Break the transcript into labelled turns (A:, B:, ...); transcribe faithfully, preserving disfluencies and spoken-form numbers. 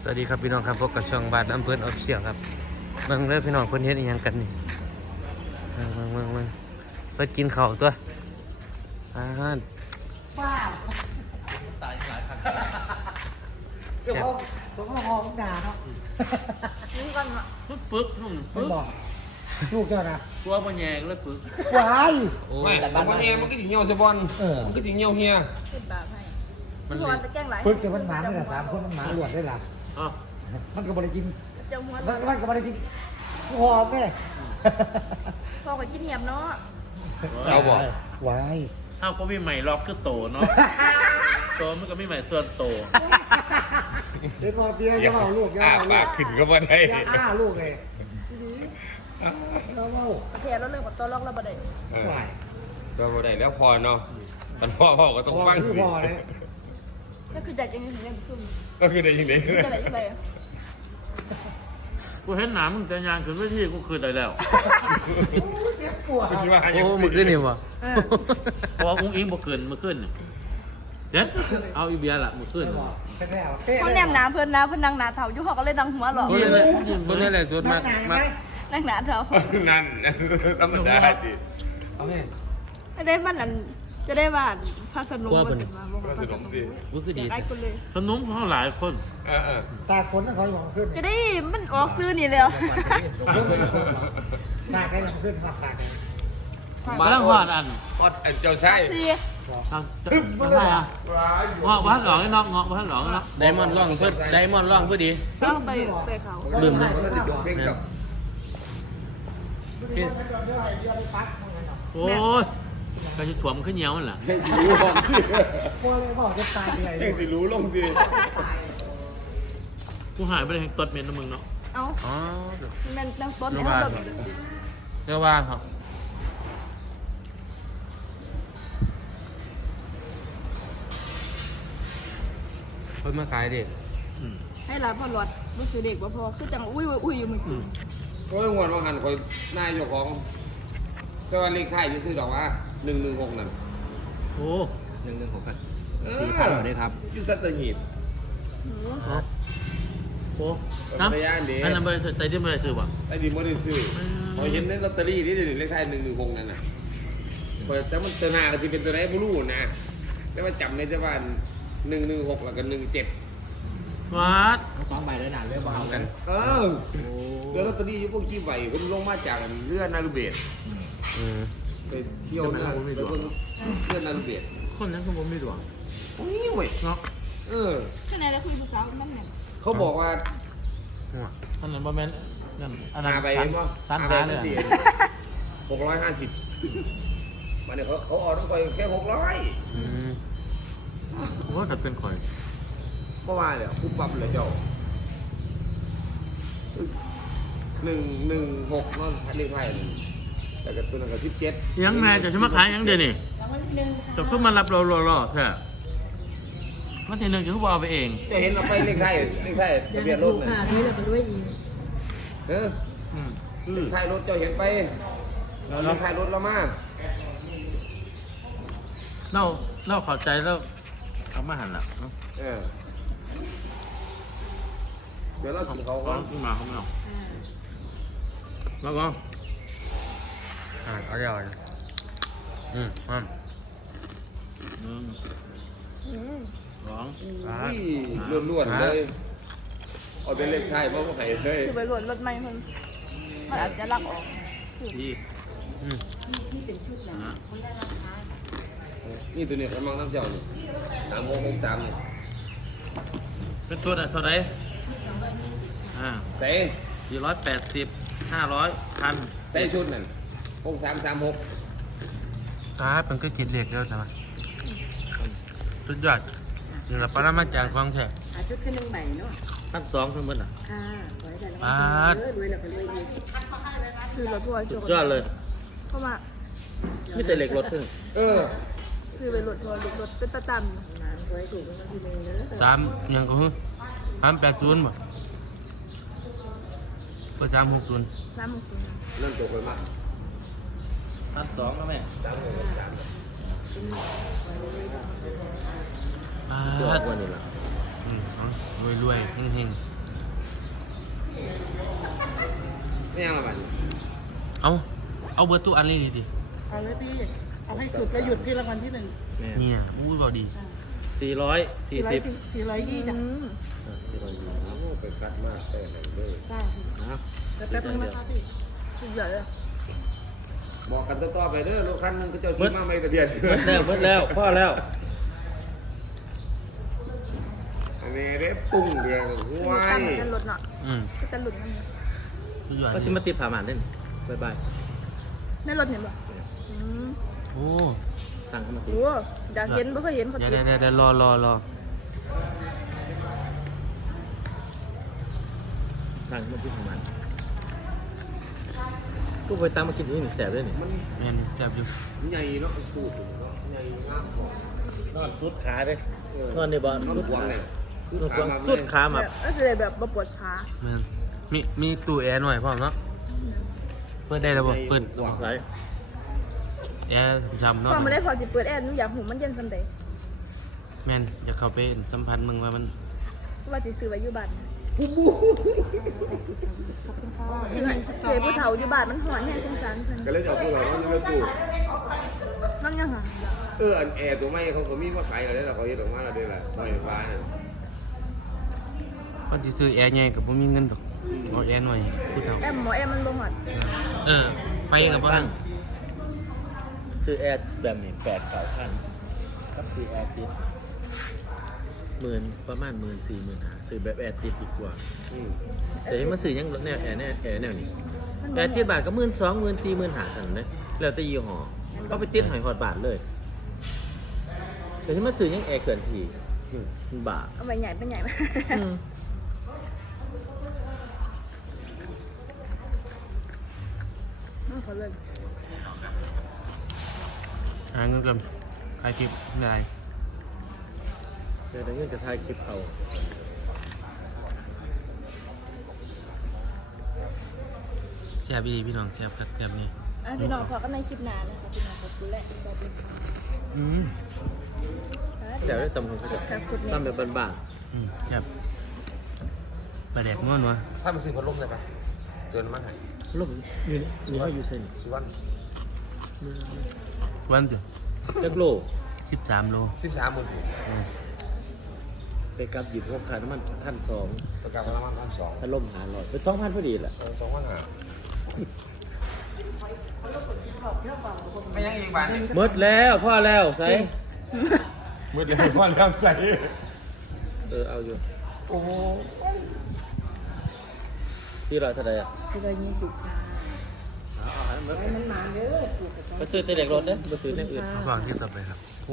A: วัสดีครับพี่น้องครับพบกับช่องบาทอำเภอออฟเชียลครับเบิ่งเลยพี่น้องเพิ่นเฮ็ดอีหยังกันนี่เบิ่งเบิ่งเบิ่งเพิ่นกินข้าวตัวอ่า
B: ว้าว
A: ตายหลายครั้ง
B: เดี๋ยวเขาตัวเขาหอมด่าเนาะ
C: นี่ก่อนปึ๊กปึ๊กนุ่ม
B: ไม่
C: ปึ๊ก
B: บอกลูกเจ้านะ
C: ตัวมันแยงเลยปึ๊ก
B: วาย
A: โอ้
D: ไม่
A: ย
D: แต่บ้านเองมันก็ถึงเหี่ยวเซบอล
B: เออ
D: มันก็ถึงเหี่ยวเฮีย
C: เป็นบาปให้
A: มัน
C: พี่วันจะแกล้งไร
B: ปึ๊กแต่มันหมาเนี่ยสามคนมันหมาหลวดได้ล่ะ
C: อ๋อ
B: มันก็บริกิน
C: เจ้าม้วน
B: มันมันก็บริกินหอมแม่
C: พอกับกินเหียบเนาะ
A: เราบอก
B: วาย
E: เท่าก็มีใหม่ล็อกคือโตเนาะ โตมันก็มีใหม่ส่วนโต
B: เด็กมาเพียจะเมาลูกอย่า
D: อ้า
B: เมาลู
D: ปาก
B: ก
D: ขึ้นก็บ่ได้
B: อย่าอ้าลูกเลยทีนี้เราเมา
C: ประเทศเราเรื่องกับตัวล็อกเราบ่ได้
D: เออ
B: วาย
D: ก็บ่ได้แล้วพอเนาะมันพ่อพ่อก็ต้องฟัง
B: คือ
D: สิ
B: พอเลย
C: ก็คือใจจริงๆเนี่ยขึ้น
D: ก็คือได้ยินได้
C: จะไหนจะไป
E: กูเห็นหนามึงจะยางขึ้นเวทีกูคืนได้แล้ว
B: เจ็บปวด
D: สิว่า
A: โอ้มื้อคืนนี่บ่
E: เพราะว่าอุ้งอิงบ่คืนเมื่อคืนนี่เด็ดเอาอีเบียร์ละเมื่อคืน
B: ไม่บอกแค่แค่เอาเป๊ะ
C: เขาแนมหนาเพื่อนนะเพื่อนนั่งหนาเถาอยู่หอกก็เลยดังหัวหรอก
A: คนนี้แหละคนนี้แหละส่วนมาก
B: นั่งไหน
A: มาก
C: นั่งหนาเถา
D: นั่นธรรมดาดิ
B: เอาแม่
C: ไม่ได้มันอันจะได้ว่าพาสนุก
D: ก็สนมดิ
A: บ่คือดี
C: ไอ้คนเลย
E: ขนมของเขาหลายคน
D: เออเออ
B: ตาฝนนะเขาบอกขึ้น
C: จะได้มันออกซื้อนี่เลย
B: ฉากได้ยังขึ้นมาฉากได้
E: กำลังหอดอัน
D: ฮอดอันเจ้าชาย
C: ซี
E: ทางจะจะใช่อะเงาะบ้านหลองไอ้น้องเงาะบ้านหลองเนาะ
A: ไดมอนด์ร้องเพิ่นไดมอนด์ร้องเพิ่นดี
C: ต้องไปไปเขา
A: ลืม
B: เล
A: เลย ย
D: มันจะยกเพลงกับ
E: โอ้ยก็จะถ่วมขึ้นเหนียวมันล่ะ
D: เพลงสิรู้ลงดิ
B: พอเลยบอกจะตายเลย
D: เพลงสิรู้ลงดิ
E: กูหายไปเลยตดเมนนะมึงเนาะ
C: เอา
A: อ๋อ
C: มันนั่งต้นเนี่ยเขาแบบ
A: เรียกว่าครับเพิ่นมาขายเด็ก
E: อืม
C: ให้ร้านพอรอดรู้สึกเด็กว่าพอคือจังอุ้ยอุ้ยอยู่เมื่อ
E: อื
C: กี้
E: ม
D: ก็ไม่งวนว่าหันคอยนายเจ้าของแต่ว่าเลขไทยจะซื้อดอกว่าหนึ่งหนึ่งหกนั่น
E: โอ้
A: หนึ่งหนึ่งหกกัน
D: สี่พันเลยครับอยู่สัตหีบ
E: โหครับอันนั้นบริษัทใจที่บริษัทว่ะ
D: ไอ้ดิไม่ได้ซื้อพอเห็นในลอตเตอรี่นี่เดี๋ยวนี้เลขไทยหนึ่งหนึ่งหกนั่นน่ะเปิดแต่มันตัวหน้าก็จะเป็นตัวไหนไม่รู้นะแต่ว่าจำในแต่ว่าหนึ่งหนึ่งหกแล้วก็หนึ่งเจ็ด
E: วัด
B: สองใบเลยหนาเรื่อง
A: เอากัน
D: เออเรือลอตเตอรี่อยุพวกขี้ใบผมลงมาจากเรือนารูเบศ
A: อืม
D: ไปเที่ยวเรือไปเบิ่งเรือนารูเบศ
E: คนนั้นคือผมไม่ดวง
D: นี่เว้ย
E: เนาะ
D: เออ
C: ข้างในเราคุยภาษานั่นเนี่ย
D: เขาบอกว่า
A: หัว
E: อันนั้นบะแมนนั่นอันนั้น
D: หาใบเห็นป่ะ
E: สัน
D: หาใบ
E: หาเล
D: มัน
E: ย
D: เสียหกร้อยห้าสิบมาเนี่ยเขาเขาออกต้องไปแค่หกร้อย
A: อืม
E: ว่าจะเป็นข่อย
D: เพราะว่าเนี่ยคุบปั๊บเลยเจ้าหนึ่งหนึ่งหกนั่นเลขไทยแต่กับตัวนั้นกับสิบเจ็ด
E: ยังแม่จะจะมาขายยังเดี๋ยวนี่จะขึ้นมารับเรารอๆแท้วันที่หนึ่งจะขึ้นมาเอาไปเอง
D: จะเห็นเราไปเลขไทยเลขไทยทะเบียนรถน่ะ
C: ที่เราไปด้วยอี
D: เออ
E: อืม
D: เลขไทยรถเจ้าเห็นไปเราเลขไทยรถเรามา
E: เล่าเล่าเข้าใจแล้วเอามาหันละเนาะ
D: เออเดี๋ยวเรากินเขา
E: เขา
D: ก่อน
E: ขึ้นมาเขาไม่เอาแล้วก็
A: อ่าเอาเดี๋ยวเอาอืมอืม
E: หนึ่งสอง
D: อุ้ยล้วนๆเลยเอาเป็นเลขไทยเพราะว่าไข่เลย
C: คือไปหลวนรถไม่คนมันอาจจะลักออก
E: สี่
A: อืม
E: นะ
D: นี่ตัวนี้กำลังน้ำเจ้านี่สามหกหกสามนี่
E: เป็นตัวไหนเท่าไหร่อ่า
D: ใส่
E: สี่ร้อยแปดสิบห้าร้อยพัน
D: ใส่ชุดนั่นหกสามสามหก
A: ตาเป็นก็จิตเล็กแล้วใช่ไหมสุดยอดนี่แหละปรมาจารย์ของแท้
F: หาชุดขึ้นหนึ่งใบเนาะ
E: พันสองทั้งหมดอ่ะ
F: ค่ะขอให้ได้ราง
A: ปา
F: วั
A: ด
F: ลรวยแล้วก็รวยอีก
C: คือรถทัวร์
E: สุดยอดเลย
C: เข้ามา
E: ไม่แต่เหล็กรถขึ้น
D: เออ
C: คือไปรถทัวร์รถเป็นประจ
F: งานขอให้ถูกรางวัลที่หนึ่งเด้อ
A: สามยังก็คือสามแปดศูนย์บ่ก็สามหกศูนย์
C: ำน้ำมันคือ
D: เริ่มตกไปมาก
E: พันสองแล้วแม่
D: สามหกหกสาม
A: ปา
D: เชื่อ
A: ด
D: ว่านี่แหละ
A: อืมรวยรวยๆเฮง
D: ไม่ยังละบัด
A: เอาเอาเบอร์ตู้อันเลยดิ
B: เอาเลยพี่เอาให้สุดก็หยุดที่รางวัลที่หนึ่ง
E: แม่
A: เนี่ยอู้ยเบาดี
E: สี่ร้อยสี่สิบ
B: สี่ร้อยยี่จ้ะ
C: อืม
E: สี่ร้อยยี่
D: โอ้ไปคัดมากแต่ไหนเลย
B: ได้
E: นะ
B: เดี๋ยวแป๊บนึงนะคะพี่
C: สุดยอดเลย
D: บอกกันต่อๆไปเด้อรถคันหนึงก็เจ้าซื้อมาไม่ทะเบียน
E: หมดแล้วหมดแล้วพ่อแล้ว
D: อันนี้เด้ปุ้งเดือนห้ว
C: กัน
D: ย
C: กันรถเนาะ
A: อืม
C: คือกันหลุดนั่นเอง
A: สุดยอด
E: ก็
A: เล
E: ชิ
A: ย
E: มาติดผ่าหมานเล่นบายบาย
C: ในรถเห็นป่ะอืม
A: โอ้
E: สั่งเข้ามาติด
C: โอ้อยากเห็นบ่เคยเห็นเขา
A: เดี๋ยว
C: ติด
A: เดี๋ยวเดี๋ยวรอรอรอ
E: สั่งเข้ามาติดผ่าหมานก็ไปตามมากินที่นี่แสบด้วยนี่
D: มัน
A: แม่นแซ่บอยู่
D: ใหญ่เนาะพูดเนาะใหญ่งามของ
E: นอนสุดขาเลยนอนในบ้าน
D: มัน
E: สุด
D: หวง
E: ขา
D: เลย
E: สุดขาสุดขามา
C: แบบก็จะได้แบบบ่ปวดขา
A: แม่นมีมีตู้แอร์หน่อยพร้อมเนาะเปิดได้แล้วบ่เปิด
E: ไหล
A: แอร์จำ
C: พ
A: เนาะ
C: อมาได้พอสิเปิดแอร์หนูอยากหูมันเย็นสันใด
A: แม่นอยากเข้าไปสัมผัสมึงว่ามัน
C: ว่าสิซื้อไว้อยู่บ้านซื้อให้ซื้อให้ผู้เฒ่าอยู่บ้านมันหอนแห้งสงสารเพิ่น
D: ก็เลยจะเอาพวกเราต้องมาปลูก
C: มันยังหา
D: เอออันแอร์ตัวใหม่เขาก็มีมาขายกันแล้วเขาเฮ็ดออกมาแล้วเด้อล่ะหน่อยฟ้าน่ะ
A: ว่าสิซื้อแอร์ใหญ่ก็บ่มีเงินดอกเอาแอร์หน่อยผู้เฒ่า
C: แอมหมอแอมมันบ่หอด
A: เออไฟกับบ่ทัน
E: ซื้อแอร์แบบนี้แปดเก้าพันกับซื้อแอร์ติดหมื่นประมาณหมื่นสี่หมื่นห้าซื้อแบบแอร์ติดดีกว่า
D: อืม
E: แต่ยังมาซื้อยังแนวแอร์แนวแอร์แนวนี้แอร์ติดบาทก็หมื่นสองหมื่นสี่หมื่นห้าพันเลยแล้วแต่ยี่ห้อเอาไปติดหอยหอดบาทเลยแต่ที่มาซื้อยังแอร์เกินทีบาท
C: เอาไว้ใหญ่เป็นใหญ่มา
E: อืม
C: มันขอเลย
A: หาเงินกันขายคลิปได้
E: เดี๋ยวได้เงินจะถ่ายคลิปเอา
A: แซ่บอีหลีพี่น้องแซ่บคักแซ่บนี่
C: อ่ะพี่น้องพอกันในคลิปหน้านะคะพี่น้องขอบคุณและสวัสดีค่ะ
A: อืม
E: แต่ได้ตำของเขาจะตำแบบบ้าน
A: อืมแซ่บปลาแดกม่วนวะ
D: ถ้ามันซื้อพัดลมได้ปะเจอมาให้
E: ๆร่มอยู่นี่นี่เขาอยู่เส้น
D: สุวรรณ
A: วันเดียว
E: จักโล
A: สิบสามโล
D: สิบสามหมื่น
A: อืม
E: ไปกลับหยิบพวกขาน้ำมันพันสอง
D: ประกันละมันพันสอง
E: ถ้าล่มหาลอยเป็นสองพันพอดีแหละ
D: เออสองพันห้าไม่ยังอีกบาท
E: หมดแล้วพ่อแล้วใส่
D: มืดเลยพ่อแล้วใส่
E: เออเอาอยู่
D: โอ้โห
E: ที่เราเท่าไหร่อ่ะ
F: สี่ร้อยยี่สิบค่ะ
E: เอาเอาให้หมด
F: มันมาเด้อปลูกกับ
E: ไปซื้อแต่เด็กรถเด้อไปซื้อในอื่น
A: เอาฟังที่ต่อไปครับ